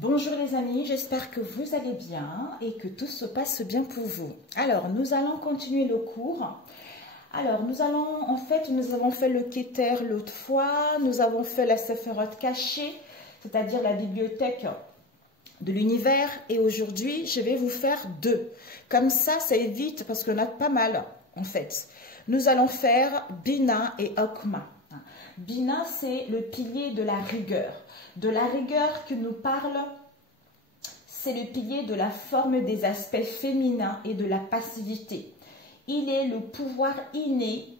Bonjour les amis, j'espère que vous allez bien et que tout se passe bien pour vous. Alors, nous allons continuer le cours. Alors, nous avons fait le Keter l'autre fois, nous avons fait la Séphiroth cachée, c'est-à-dire la bibliothèque de l'univers. Et aujourd'hui, je vais vous faire deux. Comme ça évite, parce qu'on a pas mal en fait. Nous allons faire Bina et Okma. Bina, c'est le pilier de la rigueur. De la rigueur que nous parle, c'est le pilier de la forme des aspects féminins et de la passivité. Il est le pouvoir inné,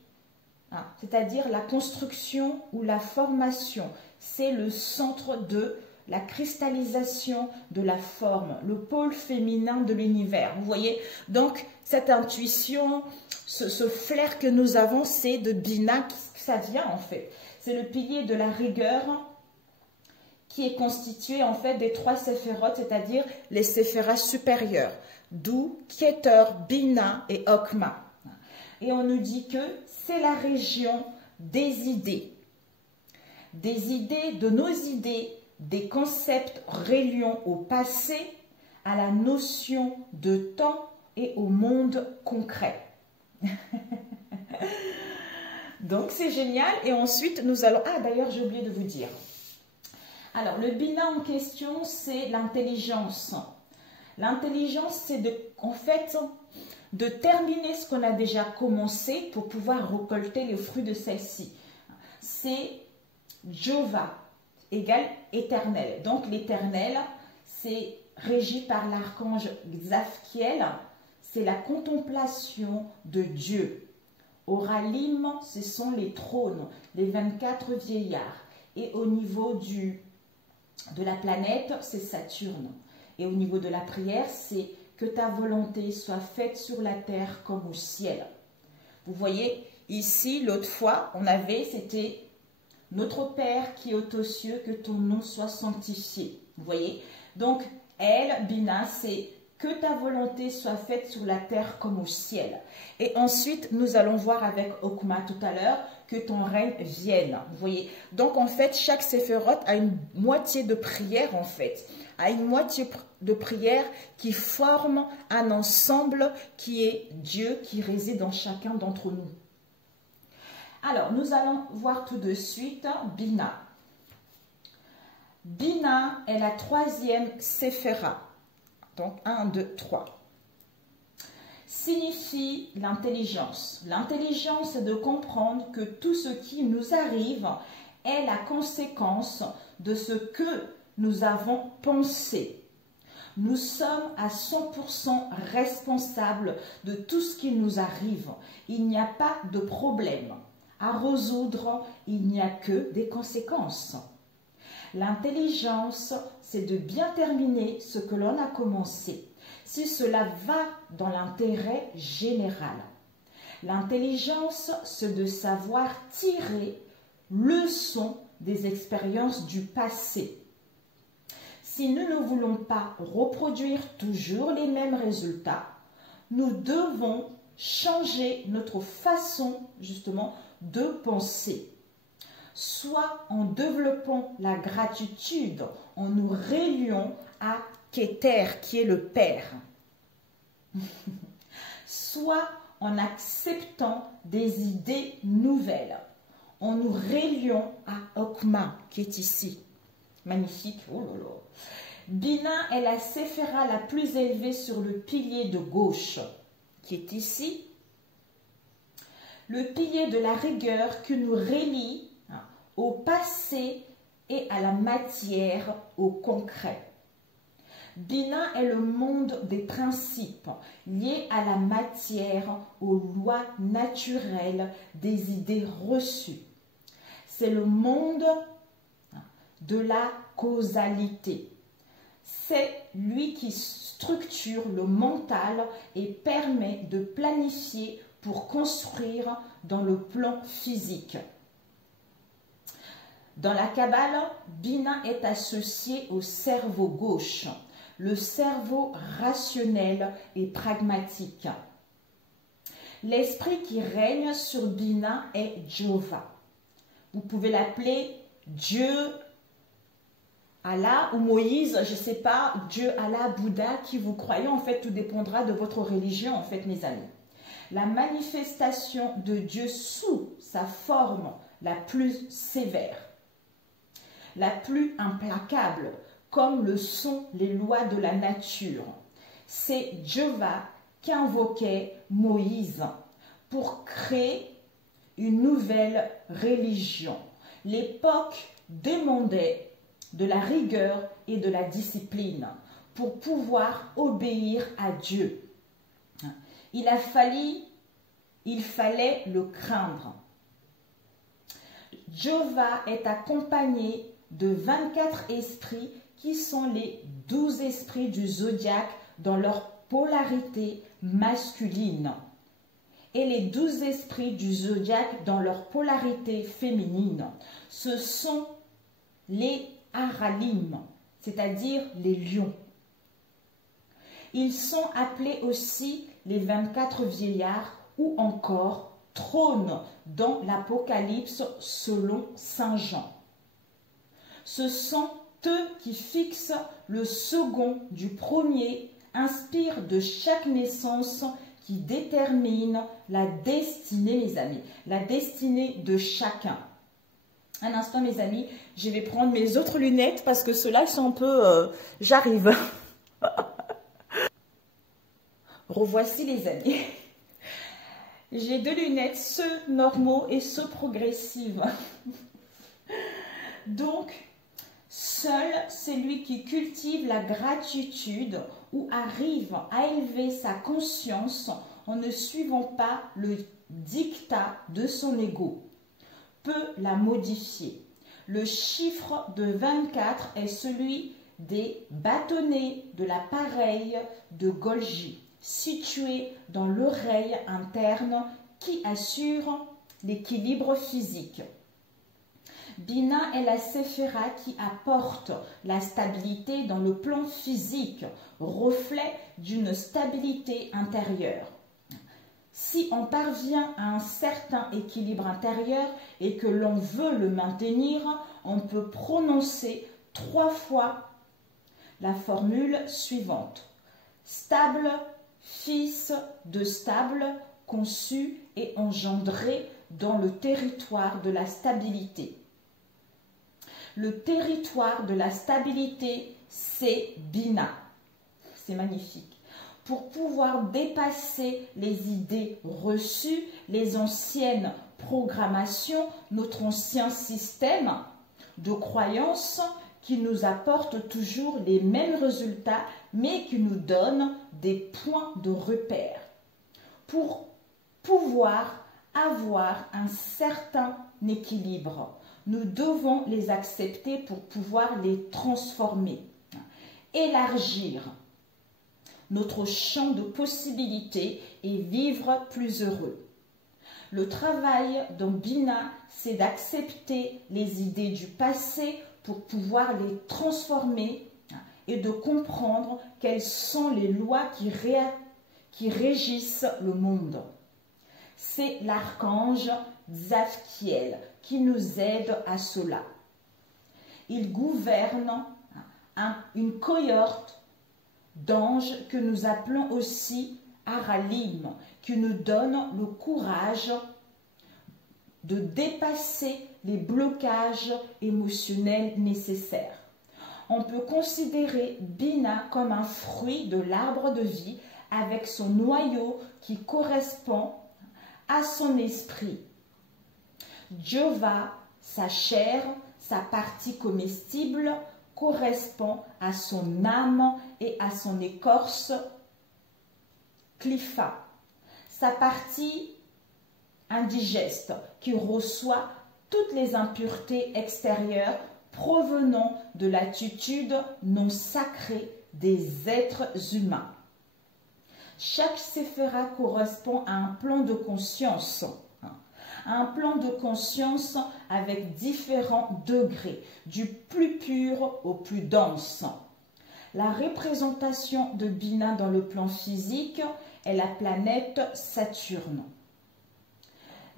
c'est-à-dire la construction ou la formation. C'est le centre de la cristallisation de la forme, le pôle féminin de l'univers. Vous voyez, donc cette intuition, ce flair que nous avons, c'est de Bina, ça vient en fait. C'est le pilier de la rigueur qui est constitué en fait des trois séphiroth, c'est-à-dire les séphiras supérieures, d'où Keter, Bina et Okma. Et on nous dit que c'est la région des idées, de nos idées, des concepts reliant au passé, à la notion de temps et au monde concret. Donc c'est génial. Et ensuite nous allons... Ah d'ailleurs j'ai oublié de vous dire. Alors le Bina en question c'est l'intelligence. L'intelligence c'est de terminer ce qu'on a déjà commencé pour pouvoir récolter les fruits de celle-ci. C'est Jova égale éternel. Donc l'éternel c'est régi par l'archange Xaphkiel. C'est la contemplation de Dieu. Oralim, ce sont les trônes, les 24 vieillards. Et au niveau de la planète, c'est Saturne. Et au niveau de la prière, c'est que ta volonté soit faite sur la terre comme au ciel. Vous voyez, ici, l'autre fois, c'était notre Père qui est aux cieux, que ton nom soit sanctifié. Vous voyez, donc, elle, Bina, c'est que ta volonté soit faite sur la terre comme au ciel. Et ensuite, nous allons voir avec Okma tout à l'heure que ton règne vienne. Vous voyez, donc en fait, chaque séphiroth a une moitié de prière en fait, a une moitié de prière qui forme un ensemble qui est Dieu qui réside dans chacun d'entre nous. Alors, nous allons voir tout de suite Bina. Bina est la troisième séphira. Donc, 1, 2, 3. Signifie l'intelligence. L'intelligence, c'est de comprendre que tout ce qui nous arrive est la conséquence de ce que nous avons pensé. Nous sommes à 100% responsables de tout ce qui nous arrive. Il n'y a pas de problème à résoudre, il n'y a que des conséquences. L'intelligence, c'est de bien terminer ce que l'on a commencé, si cela va dans l'intérêt général. L'intelligence, c'est de savoir tirer leçon des expériences du passé. Si nous ne voulons pas reproduire toujours les mêmes résultats, nous devons changer notre façon justement de penser. Soit en développant la gratitude, en nous reliant à Keter, qui est le Père. Soit en acceptant des idées nouvelles, en nous reliant à Okma, qui est ici. Magnifique. Oh là là. Bina est la séphira la plus élevée sur le pilier de gauche, qui est ici. Le pilier de la rigueur que nous relie au passé et à la matière, au concret. Bina est le monde des principes liés à la matière, aux lois naturelles des idées reçues. C'est le monde de la causalité. C'est lui qui structure le mental et permet de planifier pour construire dans le plan physique. Dans la Kabbale, Bina est associé au cerveau gauche, le cerveau rationnel et pragmatique. L'esprit qui règne sur Bina est Jova. Vous pouvez l'appeler Dieu Allah ou Moïse, je ne sais pas, Dieu, Allah, Bouddha, qui vous croyez, en fait, tout dépendra de votre religion, en fait, mes amis. La manifestation de Dieu sous sa forme la plus sévère, la plus implacable, comme le sont les lois de la nature. C'est Jéhovah qu'invoquait Moïse pour créer une nouvelle religion. L'époque demandait de la rigueur et de la discipline pour pouvoir obéir à Dieu. Il fallait le craindre. Jéhovah est accompagné de 24 esprits qui sont les 12 esprits du zodiaque dans leur polarité masculine et les 12 esprits du zodiaque dans leur polarité féminine. Ce sont les Aralim, c'est-à-dire les lions. Ils sont appelés aussi les 24 vieillards ou encore trônes dans l'Apocalypse selon Saint Jean. Ce sont eux qui fixent le second du premier, inspirent de chaque naissance qui détermine la destinée, mes amis, la destinée de chacun. Un instant, mes amis, je vais prendre mes autres lunettes parce que ceux-là sont un peu... j'arrive. Revoici, les amis. J'ai deux lunettes, ceux normaux et ceux progressives. Donc, seul celui qui cultive la gratitude ou arrive à élever sa conscience en ne suivant pas le dictat de son ego peut la modifier. Le chiffre de 24 est celui des bâtonnets de l'appareil de Golgi, situé dans l'oreille interne qui assure l'équilibre physique. Bina est la séphéra qui apporte la stabilité dans le plan physique, reflet d'une stabilité intérieure. Si on parvient à un certain équilibre intérieur et que l'on veut le maintenir, on peut prononcer 3 fois la formule suivante. Stable, fils de stable, conçu et engendré dans le territoire de la stabilité. Le territoire de la stabilité, c'est Bina. C'est magnifique. Pour pouvoir dépasser les idées reçues, les anciennes programmations, notre ancien système de croyances qui nous apporte toujours les mêmes résultats, mais qui nous donne des points de repère. Pour pouvoir avoir un certain équilibre, nous devons les accepter pour pouvoir les transformer, élargir notre champ de possibilités et vivre plus heureux. Le travail dans Bina, c'est d'accepter les idées du passé pour pouvoir les transformer et de comprendre quelles sont les lois qui régissent le monde. C'est l'archange Zadkiel qui nous aide à cela. Il gouverne une cohorte d'anges que nous appelons aussi Aralim, qui nous donne le courage de dépasser les blocages émotionnels nécessaires. On peut considérer Bina comme un fruit de l'arbre de vie avec son noyau qui correspond à son esprit. Jéhovah, sa chair, sa partie comestible, correspond à son âme et à son écorce clifa, sa partie indigeste qui reçoit toutes les impuretés extérieures provenant de l'attitude non sacrée des êtres humains. Chaque séphéra correspond à un plan de conscience, avec différents degrés, du plus pur au plus dense. La représentation de Bina dans le plan physique est la planète Saturne.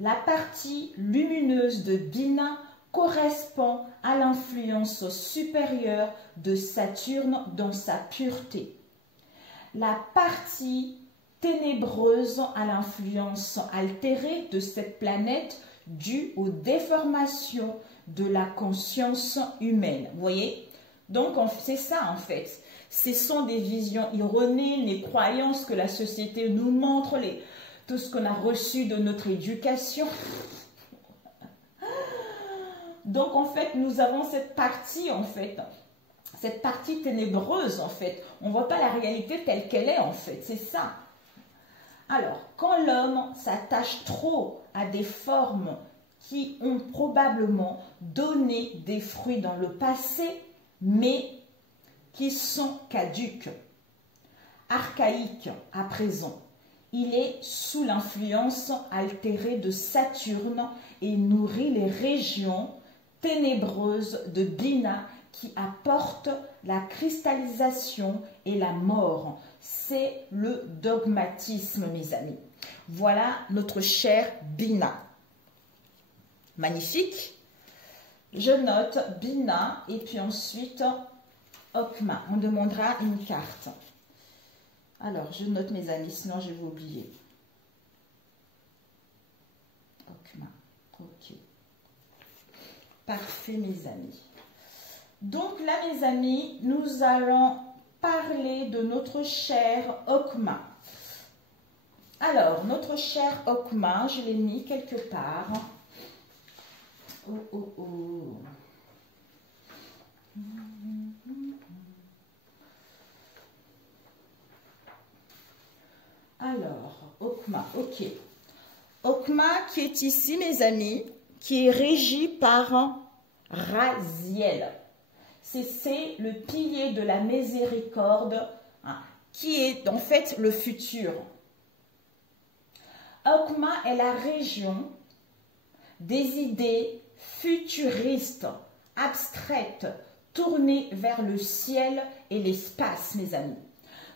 La partie lumineuse de Bina correspond à l'influence supérieure de Saturne dans sa pureté. La partie ténébreuse à l'influence altérée de cette planète due aux déformations de la conscience humaine. Vous voyez? Donc, c'est ça en fait. Ce sont des visions erronées, les croyances que la société nous montre, tout ce qu'on a reçu de notre éducation. Donc, en fait, nous avons cette partie, en fait, cette partie ténébreuse, en fait. On ne voit pas la réalité telle qu'elle est, en fait. C'est ça. Alors, quand l'homme s'attache trop à des formes qui ont probablement donné des fruits dans le passé, mais qui sont caduques, archaïques à présent, il est sous l'influence altérée de Saturne et nourrit les régions ténébreuses de Bina qui apportent la cristallisation et la mort. C'est le dogmatisme, mes amis. Voilà notre chère Bina. Magnifique. Je note Bina et puis ensuite Okma. On demandera une carte. Alors, je note mes amis, sinon je vais vous oublier. Okma. Ok. Parfait, mes amis. Donc là, mes amis, nous allons parler de notre cher Okma. Alors, notre cher Okma, je l'ai mis quelque part. Oh, oh, oh. Alors, Okma, ok. Okma qui est ici, mes amis, qui est régi par Raziel. C'est le pilier de la miséricorde, hein, qui est en fait le futur. Okma est la région des idées futuristes, abstraites, tournées vers le ciel et l'espace, mes amis.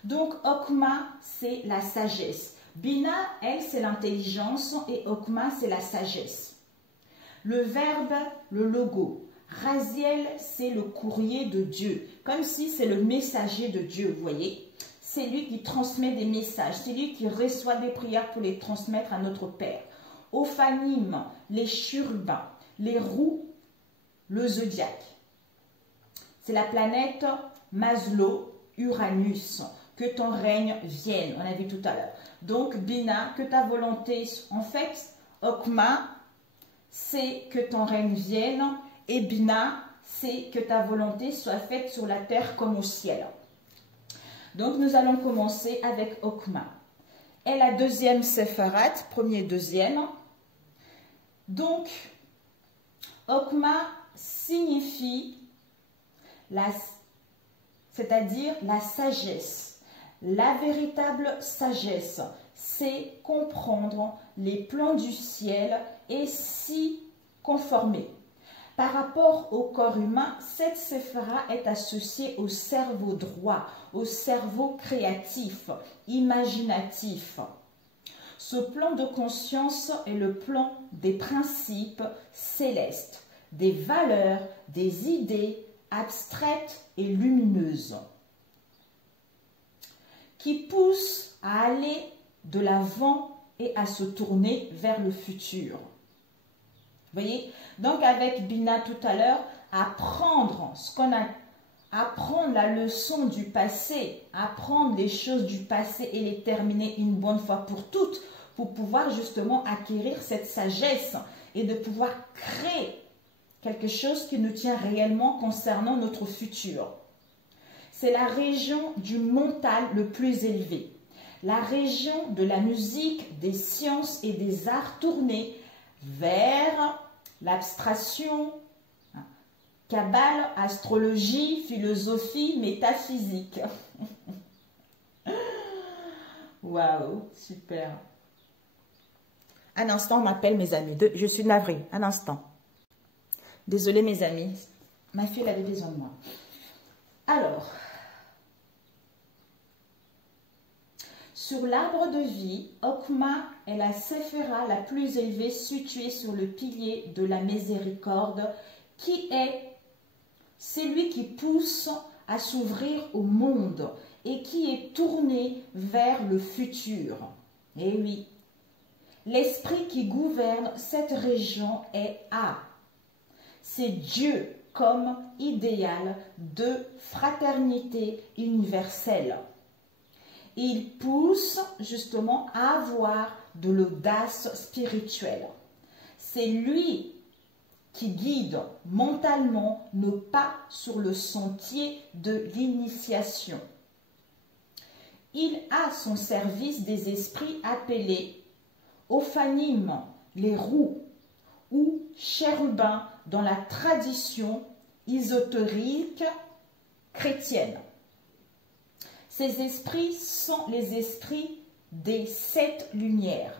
Donc, Okma, c'est la sagesse. Bina, elle, c'est l'intelligence et Okma, c'est la sagesse. Le verbe, le logo. Raziel, c'est le courrier de Dieu. Comme si c'est le messager de Dieu, vous voyez. C'est lui qui transmet des messages. C'est lui qui reçoit des prières pour les transmettre à notre Père. Ophanim, les chérubins, les roues, le zodiaque. C'est la planète Maslow, Uranus. Que ton règne vienne, on a vu tout à l'heure. Donc, Bina, que ta volonté, en fait, Okma, c'est que ton règne vienne, et Bina, c'est que ta volonté soit faite sur la terre comme au ciel. Donc, nous allons commencer avec Okma. Et la deuxième Sepharat, premier, deuxième. Donc, Okma signifie, c'est-à-dire la sagesse. La véritable sagesse, c'est comprendre les plans du ciel et s'y conformer. Par rapport au corps humain, cette séphara est associée au cerveau droit, au cerveau créatif, imaginatif. Ce plan de conscience est le plan des principes célestes, des valeurs, des idées abstraites et lumineuses, qui poussent à aller de l'avant et à se tourner vers le futur. Vous voyez? Donc avec Bina tout à l'heure, apprendre apprendre la leçon du passé, apprendre les choses du passé et les terminer une bonne fois pour toutes, pour pouvoir justement acquérir cette sagesse et de pouvoir créer quelque chose qui nous tient réellement concernant notre futur. C'est la région du mental le plus élevé, la région de la musique, des sciences et des arts tournés vers l'abstraction, Kabbale, astrologie, philosophie, métaphysique. Waouh, super. Un instant, on m'appelle mes amis. Je suis navrée, un instant. Désolée mes amis, ma fille elle avait besoin de moi. Alors, Sur l'arbre de vie, Okma est la séphira la plus élevée située sur le pilier de la miséricorde, qui est celui qui pousse à s'ouvrir au monde et qui est tourné vers le futur. Eh oui, l'esprit qui gouverne cette région est A. C'est Dieu comme idéal de fraternité universelle. Il pousse justement à avoir de l'audace spirituelle. C'est lui qui guide mentalement nos pas sur le sentier de l'initiation. Il a son service des esprits appelés Ophanim, les roues, ou chérubins dans la tradition ésotérique chrétienne. Ces esprits sont les esprits des 7 lumières.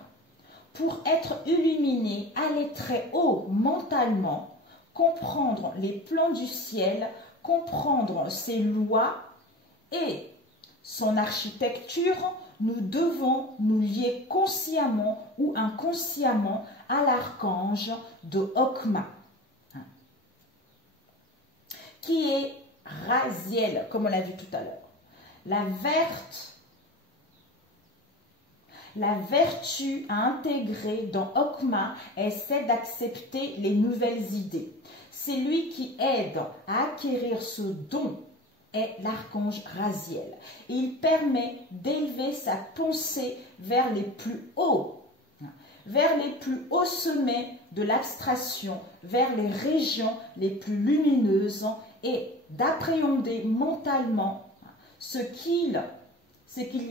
Pour être illuminés, aller très haut mentalement, comprendre les plans du ciel, comprendre ses lois et son architecture, nous devons nous lier consciemment ou inconsciemment à l'archange de Okma, qui est Raziel, comme on l'a vu tout à l'heure. La vertu à intégrer dans Okma est celle d'accepter les nouvelles idées. C'est lui qui aide à acquérir ce don est l'archange Raziel. Il permet d'élever sa pensée vers les plus hauts sommets de l'abstraction, vers les régions les plus lumineuses et d'appréhender mentalement ce qu'il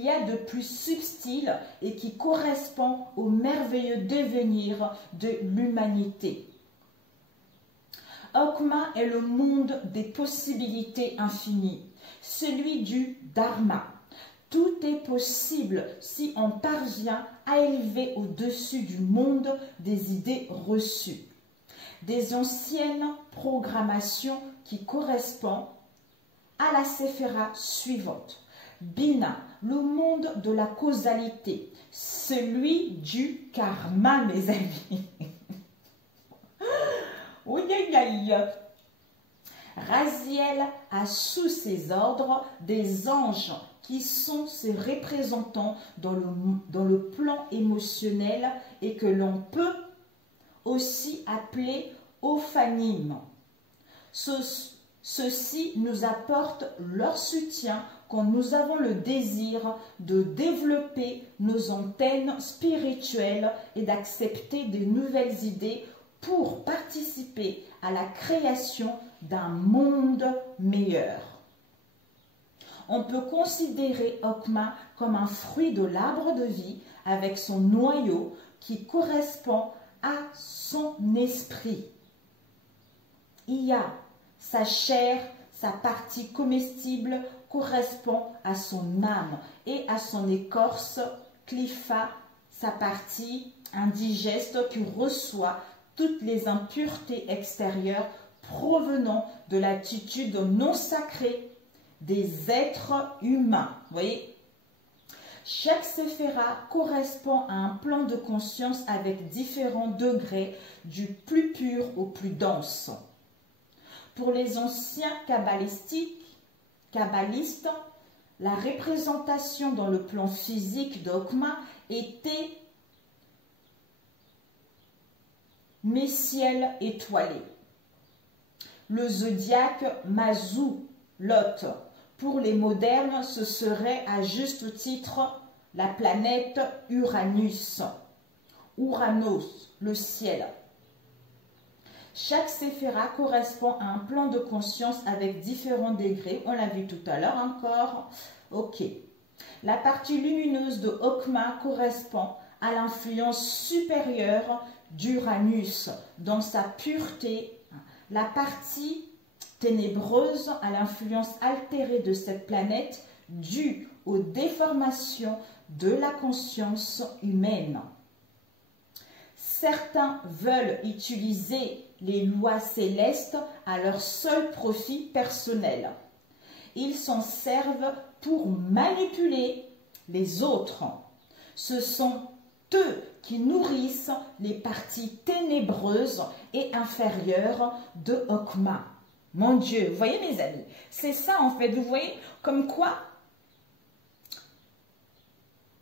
y a de plus subtil et qui correspond au merveilleux devenir de l'humanité. Okma est le monde des possibilités infinies, celui du Dharma. Tout est possible si on parvient à élever au-dessus du monde des idées reçues, des anciennes programmations qui correspondent à la séphira suivante. Bina, le monde de la causalité, celui du karma, mes amis. Raziel a sous ses ordres des anges qui sont ses représentants dans le plan émotionnel et que l'on peut aussi appeler Ophanim. Ceux-ci nous apportent leur soutien quand nous avons le désir de développer nos antennes spirituelles et d'accepter de nouvelles idées pour participer à la création d'un monde meilleur. On peut considérer Okma comme un fruit de l'arbre de vie avec son noyau qui correspond à son esprit. Il y a sa chair, sa partie comestible correspond à son âme et à son écorce, Clipha, sa partie indigeste qui reçoit toutes les impuretés extérieures provenant de l'attitude non sacrée des êtres humains. Vous voyez, chaque séphira correspond à un plan de conscience avec différents degrés du plus pur au plus dense. Pour les anciens kabbalistes, la représentation dans le plan physique d'Okma était Messiel étoilé. Le zodiaque Mazou, Lot. Pour les modernes, ce serait à juste titre la planète Uranus. Uranos, le ciel. Chaque séphira correspond à un plan de conscience avec différents degrés. On l'a vu tout à l'heure encore. Ok. La partie lumineuse de Okma correspond à l'influence supérieure d'Uranus dans sa pureté. La partie ténébreuse à l'influence altérée de cette planète due aux déformations de la conscience humaine. Certains veulent utiliser les lois célestes à leur seul profit personnel. Ils s'en servent pour manipuler les autres. Ce sont eux qui nourrissent les parties ténébreuses et inférieures de Okma. Mon Dieu, vous voyez mes amis, c'est ça en fait, vous voyez comme quoi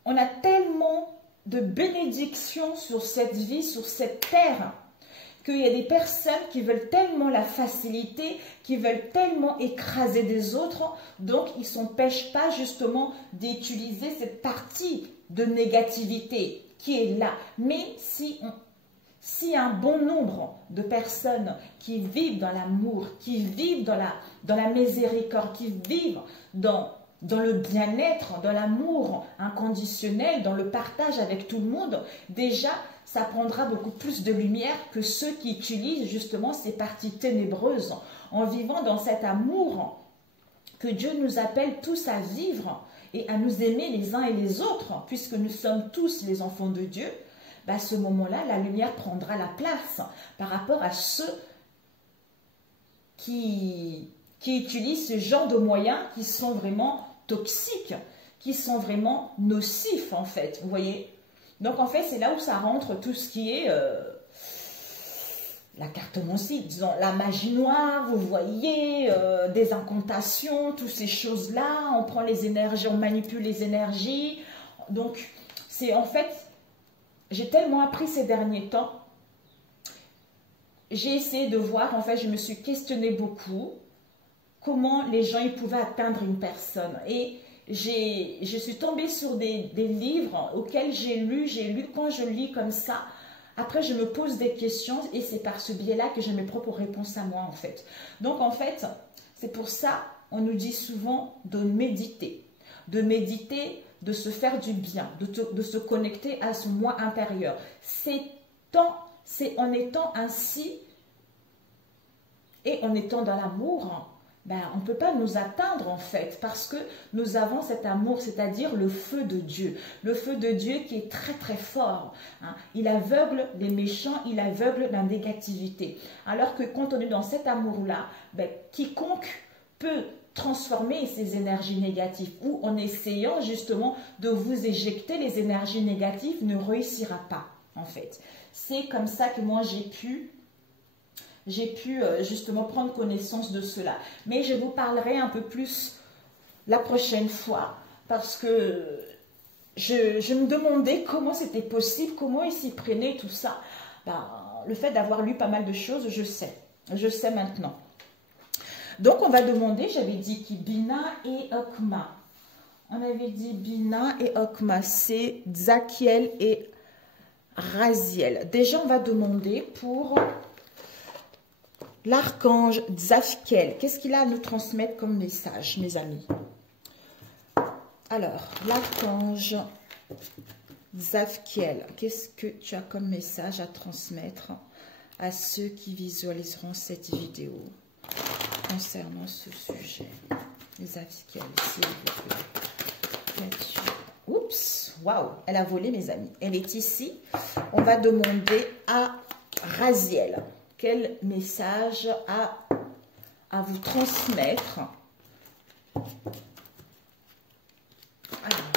on a tellement de bénédictions sur cette vie, sur cette terre, qu'il y a des personnes qui veulent tellement la facilité, qui veulent tellement écraser des autres, donc ils ne s'empêchent pas justement d'utiliser cette partie de négativité qui est là. Mais si un bon nombre de personnes qui vivent dans l'amour, qui vivent dans la miséricorde, qui vivent dans le bien-être, dans l'amour inconditionnel, dans le partage avec tout le monde, déjà, ça prendra beaucoup plus de lumière que ceux qui utilisent justement ces parties ténébreuses en vivant dans cet amour que Dieu nous appelle tous à vivre et à nous aimer les uns et les autres, puisque nous sommes tous les enfants de Dieu. Ben à ce moment-là, la lumière prendra la place par rapport à ceux qui utilisent ce genre de moyens qui sont vraiment toxiques, qui sont vraiment nocifs en fait, vous voyez. Donc en fait, c'est là où ça rentre tout ce qui est la cartomancie, disons la magie noire, vous voyez, des incantations, toutes ces choses-là, on prend les énergies, on manipule les énergies. Donc c'est en fait, j'ai tellement appris ces derniers temps, j'ai essayé de voir, en fait, je me suis questionnée beaucoup, comment les gens ils pouvaient atteindre une personne. Et je suis tombée sur des livres auxquels j'ai lu, quand je lis comme ça, après je me pose des questions et c'est par ce biais-là que j'ai mes propres réponses à moi en fait. Donc en fait, c'est pour ça, on nous dit souvent de méditer, de se faire du bien, de se connecter à son moi intérieur. C'est en étant ainsi et en étant dans l'amour, ben, on ne peut pas nous atteindre en fait, parce que nous avons cet amour, c'est-à-dire le feu de Dieu. Le feu de Dieu qui est très très fort. Hein. Il aveugle les méchants, il aveugle la négativité. Alors que quand on est dans cet amour-là, ben, quiconque peut transformer ces énergies négatives ou en essayant justement de vous éjecter les énergies négatives ne réussira pas en fait. C'est comme ça que moi j'ai pu justement prendre connaissance de cela. Mais je vous parlerai un peu plus la prochaine fois parce que je me demandais comment c'était possible, comment ils s'y prenaient, tout ça. Ben, le fait d'avoir lu pas mal de choses, je sais maintenant. Donc on va demander, j'avais dit qui Bina et Okma. On avait dit Bina et Okma, c'est Zakiel et Raziel. Déjà on va demander pour l'archange Zadkiel. Qu'est-ce qu'il a à nous transmettre comme message, mes amis? Alors, l'archange Zadkiel, qu'est-ce que tu as comme message à transmettre à ceux qui visualiseront cette vidéo concernant ce sujet? Zadkiel, s'il vous plaît. Oups, waouh, elle a volé, mes amis. Elle est ici. On va demander à Raziel. Quel message à vous transmettre? Alors,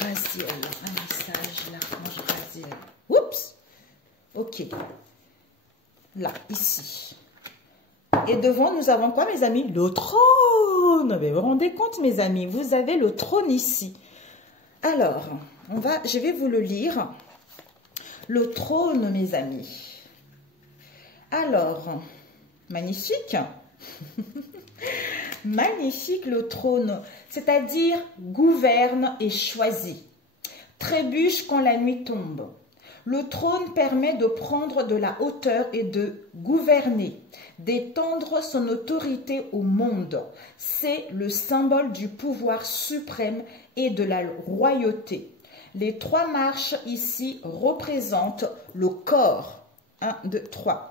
Raziel, un message, l'archange Raziel. Oups! Ok. Là, ici. Et devant, nous avons quoi, mes amis? Le trône! Mais vous vous rendez compte, mes amis? Vous avez le trône ici. Alors, je vais vous le lire. Le trône, mes amis. Alors, magnifique, magnifique le trône, c'est-à-dire gouverne et choisit, trébuche quand la nuit tombe. Le trône permet de prendre de la hauteur et de gouverner, d'étendre son autorité au monde. C'est le symbole du pouvoir suprême et de la royauté. Les 3 marches ici représentent le corps. 1, 2, 3.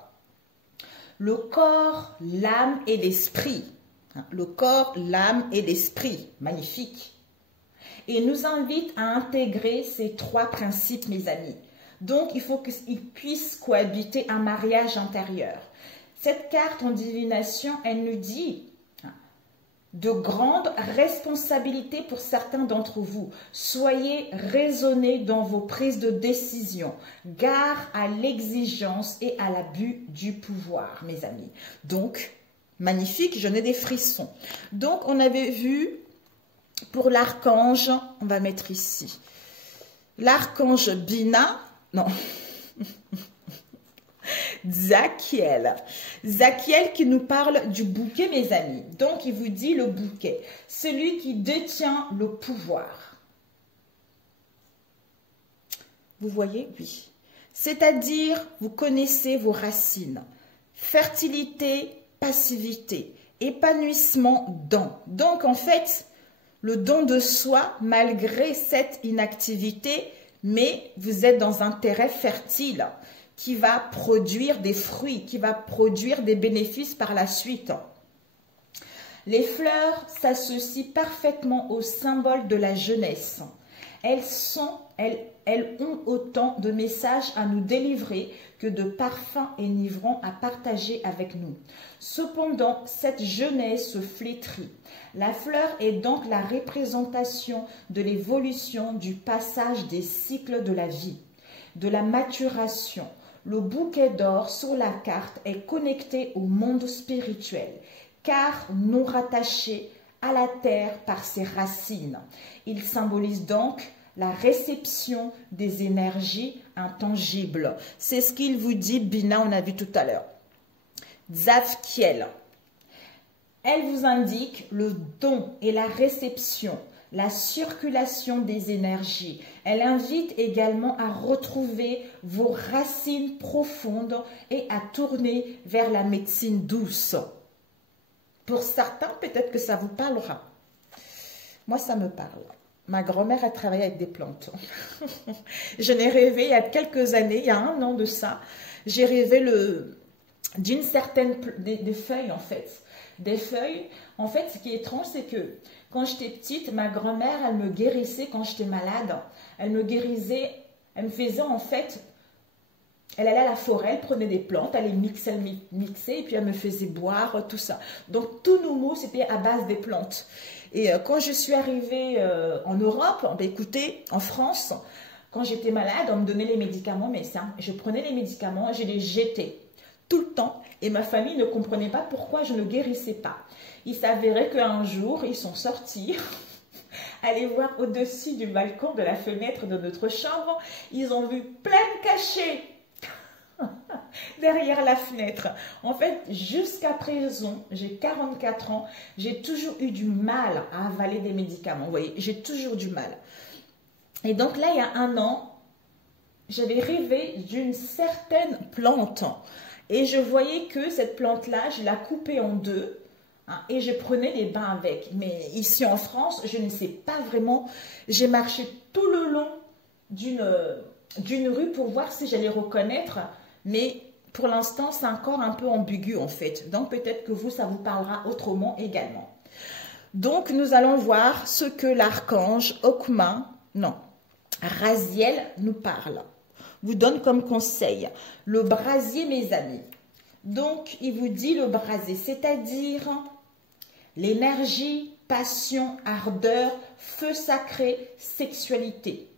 Le corps, l'âme et l'esprit. Le corps, l'âme et l'esprit. Magnifique. Et nous invite à intégrer ces 3 principes, mes amis. Donc, il faut qu'ils puissent cohabiter un mariage intérieur. Cette carte en divination, elle nous dit de grandes responsabilités pour certains d'entre vous. Soyez raisonnés dans vos prises de décision. Gare à l'exigence et à l'abus du pouvoir, mes amis. Donc, magnifique, je n'ai des frissons. Donc, on avait vu pour l'archange, on va mettre ici, l'archange Bina, non, Zachiel. Zachiel qui nous parle du bouquet, mes amis. Donc, il vous dit le bouquet. Celui qui détient le pouvoir. Vous voyez? Oui. C'est-à-dire, vous connaissez vos racines. Fertilité, passivité, épanouissement, don. Donc, en fait, le don de soi, malgré cette inactivité, mais vous êtes dans un terrain fertile qui va produire des fruits, qui va produire des bénéfices par la suite. Les fleurs s'associent parfaitement au symbole de la jeunesse. Elles ont autant de messages à nous délivrer que de parfums enivrants à partager avec nous. Cependant, cette jeunesse flétrit. La fleur est donc la représentation de l'évolution, du passage des cycles de la vie, de la maturation. Le bouquet d'or sur la carte est connecté au monde spirituel, car non rattaché à la terre par ses racines. Il symbolise donc la réception des énergies intangibles. C'est ce qu'il vous dit, Bina, on a vu tout à l'heure. Zachiel. Elle vous indique le don et la réception, la circulation des énergies. Elle invite également à retrouver vos racines profondes et à tourner vers la médecine douce. Pour certains, peut-être que ça vous parlera. Moi, ça me parle. Ma grand-mère a travaillé avec des plantes. Je n'ai rêvé il y a quelques années, il y a 1 an de ça, j'ai rêvé d'une certaine des feuilles en fait. Des feuilles, en fait, ce qui est étrange, c'est que quand j'étais petite, ma grand-mère, elle me guérissait quand j'étais malade. Elle me guérissait, elle me faisait en fait, elle allait à la forêt, elle prenait des plantes, elle les mixait, et puis elle me faisait boire, tout ça. Donc, tous nos maux, c'était à base des plantes. Et quand je suis arrivée en Europe, ben, écoutez, en France, quand j'étais malade, on me donnait les médicaments, mais ça, je prenais les médicaments, je les jetais tout le temps. Et ma famille ne comprenait pas pourquoi je ne guérissais pas. Il s'avérait qu'un jour, ils sont sortis, aller voir au-dessus du balcon de la fenêtre de notre chambre. Ils ont vu plein de cachets derrière la fenêtre. En fait, jusqu'à présent, j'ai 44 ans, j'ai toujours eu du mal à avaler des médicaments. Vous voyez, j'ai toujours du mal. Et donc là, il y a 1 an, j'avais rêvé d'une certaine plante. Et je voyais que cette plante-là, je la coupais en 2 hein, et je prenais des bains avec. Mais ici en France, je ne sais pas vraiment. J'ai marché tout le long d'une rue pour voir si j'allais reconnaître. Mais pour l'instant, c'est encore un peu ambigu en fait. Donc peut-être que vous, ça vous parlera autrement également. Donc nous allons voir ce que l'archange Raziel nous parle. Vous donne comme conseil. Le brasier, mes amis. Donc, il vous dit le brasier, c'est-à-dire l'énergie, passion, ardeur, feu sacré, sexualité.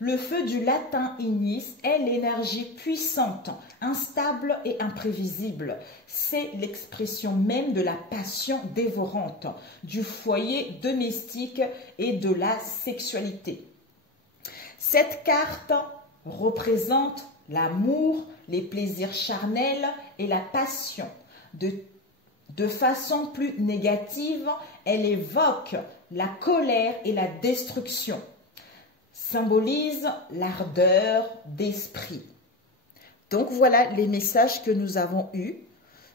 Le feu du latin ignis est l'énergie puissante, instable et imprévisible. C'est l'expression même de la passion dévorante, du foyer domestique et de la sexualité. Cette carte représente l'amour, les plaisirs charnels et la passion. De façon plus négative, elle évoque la colère et la destruction. Symbolise l'ardeur d'esprit. Donc voilà les messages que nous avons eus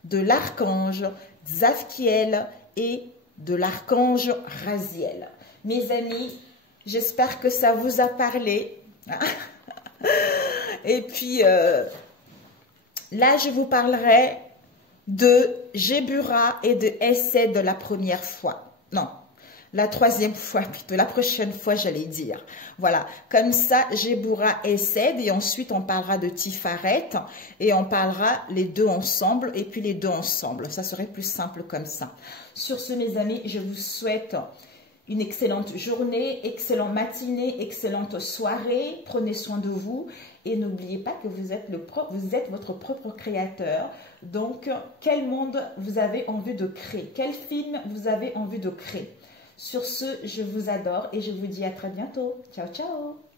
de l'archange Zachiel et de l'archange Raziel. Mes amis, j'espère que ça vous a parlé. Et puis, là, je vous parlerai de Gébura et de Essai de la première fois. Non, la troisième fois, plutôt la prochaine fois, j'allais dire. Voilà, comme ça, Géboura et Cède, et ensuite on parlera de Tifaret, et on parlera les deux ensemble, et puis les deux ensemble. Ça serait plus simple comme ça. Sur ce, mes amis, je vous souhaite une excellente journée, excellente matinée, excellente soirée. Prenez soin de vous et n'oubliez pas que vous êtes votre propre créateur. Donc, quel monde vous avez envie de créer? Quel film vous avez envie de créer? Sur ce, je vous adore et je vous dis à très bientôt. Ciao, ciao!